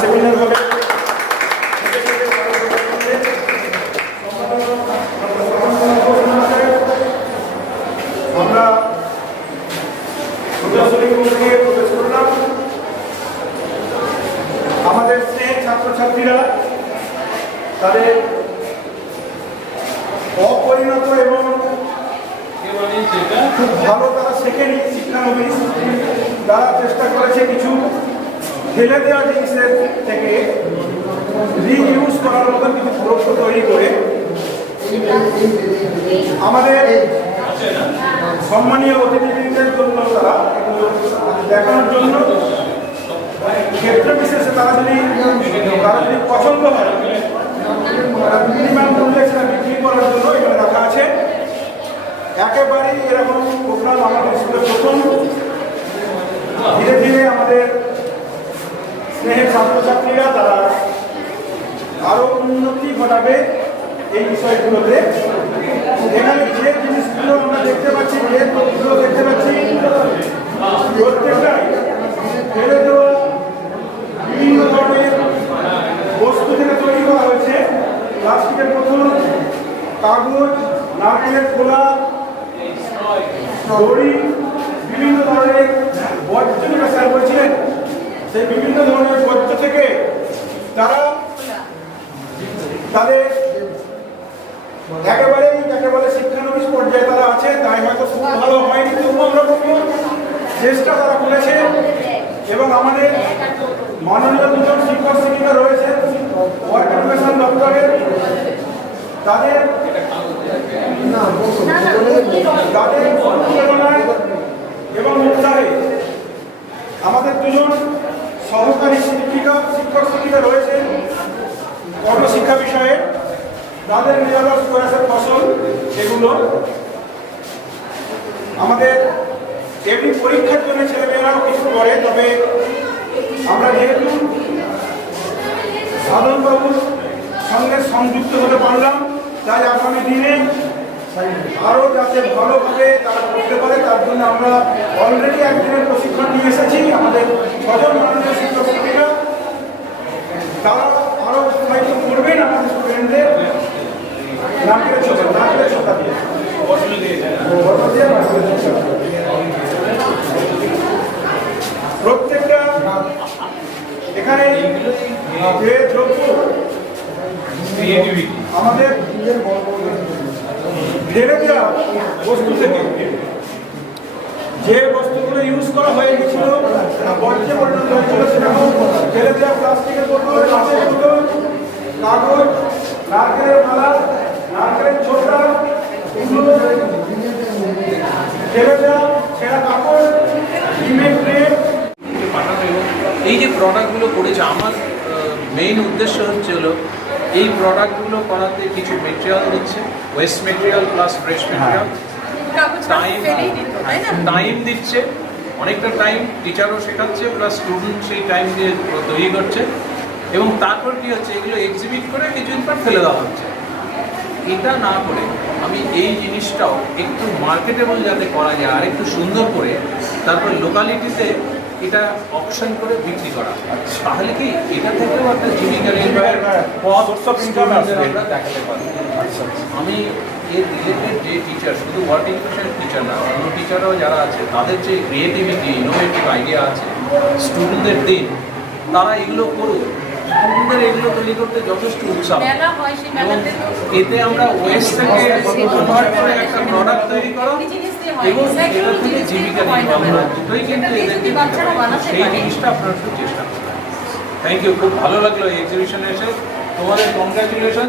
Seminar হবে আমরা প্রবেশ করলাম। আমাদের স্নেহের ছাত্রছাত্রীরা তাদের অপরিণত এবং খুব ভালো তারা শেখেনি শিক্ষানবিশ তারা চেষ্টা করেছে কিছু ফেলে দেওয়া জিনিসের থেকে রিইউজ করার মতো কিছু প্রোডাক্ট তৈরি করে আমাদের সম্মানীয় অতিথিদের জন্য তারা দেখানোর জন্য ক্ষেত্র বিশেষে তারা যদি পছন্দ হয় মিনিমাম মূল্যে সেটা বিক্রি করার জন্য এখানে রাখা আছে। একেবারেই এরকম প্রোগ্রাম আমাদের স্কুলে প্রথম। ধীরে ধীরে আমাদের স্নেহের ছাত্রছাত্রীরা তারা আরো উন্নতি ঘটাবে এই বিষয়গুলোতে। এখানে যে জিনিসগুলো আমরা দেখতে পাচ্ছি, যে তথ্যগুলো দেখতে পাচ্ছি, প্রত্যেকটাই ফেলে দেওয়া বিভিন্ন ধরনের বস্তু থেকে তৈরি করা হয়েছে। প্লাস্টিকের বোতল, কাগজ, নারকেলের খোলা, দড়ি, বিভিন্ন ধরনের বর্জ্য যেটা স্যার বলছিলেন, সেই বিভিন্ন ধরনের বর্জ্য থেকে তারা তাদের একেবারে শিক্ষানবিশ পর্যায়ে তারা আছে। তাই হয়তো খুব ভালো হয়নি, তবুও আমরা বলবো চেষ্টা তারা করেছে। এবং আমাদের মাননীয় দুজন শিক্ষক শিক্ষিকা রয়েছে ওয়ার্ক এডুকেশন দপ্তরের, তাদের অনুপ্রেরণায় এবং উৎসাহে আমাদের দুজন সহকারী শিক্ষক শিক্ষিকা রয়েছে কর্মশিক্ষা বিষয়ে, তাদের নিরলস প্রয়াসের ফসল এগুলো। আমাদের এমনি পরীক্ষার জন্য ছেলেমেয়েরাও কিছু করে, তবে আমরা যেহেতু সাধনবাবুর সঙ্গে সংযুক্ত হতে পারলাম, তাই আগামী দিনে আরও যাতে ভালোভাবে তারা করতে পারে তার জন্য আমরা অলরেডি একদিনের প্রশিক্ষণ নিয়ে এসেছি। আমাদের 6 জন মাননীয় শিক্ষক শিক্ষিকা তারা আরও উৎসাহিত করবেন আমাদের স্টুডেন্টদের নারকেলের ছোটা দিয়ে প্রত্যেকটা এখানে যে দ্রব্য আমাদের ফেলে দেওয়া বস্তু থেকে যে বস্তুগুলো ইউজ করা হয়ে গেছিল, বর্জ্যে পরিণত হয়েছিল, সেরকম ফেলে দেওয়া প্লাস্টিকের বোতল, কাঁচের বোতল, কাগজ, নারকেলের মালা, নারকেলের ছোটা, এগুলো ফেলে দেওয়া ছেঁড়া কাপড়, ডিমের প্লেট। এই যে প্রোডাক্টগুলো করেছে, আমার মেইন উদ্দেশ্য হচ্ছে হলো এই প্রোডাক্টগুলো করাতে কিছু মেটেরিয়াল দিচ্ছে, waste material plus fresh material, time দিচ্ছে, অনেকটা টাইম টিচারও শেখাচ্ছে প্লাস স্টুডেন্ট সেই টাইম দিয়ে তৈরি করছে। এবং তারপর কি হচ্ছে, এগুলো এক্সিবিট করে কিছুদিন পর ফেলে দেওয়া হচ্ছে। এটা না করে আমি এই জিনিসটাও একটু মার্কেটেবল যাতে করা যায়, আর একটু সুন্দর করে তারপর লোকালিটিতে এটা অপশন করে বিক্রি করা, তাহলে কি এটা থেকেও একটা জীবিকা নির্বাহের পথ আমরা দেখাতে পারি। আমি এর রিলেটেড যে টিচার, শুধু ওয়ার্ক এডুকেশনের টিচার না, অন্য টিচাররাও যারা আছে, তাদের যে ক্রিয়েটিভিটি, ইনোভেটিভ আইডিয়া আছে, স্টুডেন্টদের দিন তারা এগুলো করুক। স্টুডেন্টদের এগুলো তৈরি করতে যথেষ্ট উৎসাহ, এবং এতে আমরা ওয়েস্ট থেকে কনভার্ট করে একটা প্রোডাক্ট তৈরি করা এবং এটা থেকে জীবিকা নির্বাহ করা, দুটোই কিন্তু এদেরকে সেই জিনিসটা আপনার একটু চেষ্টা করতে। থ্যাংক ইউ, খুব ভালো লাগলো এই এক্সিবিশনে এসে। তোমাদের কংগ্রাচুলেশন।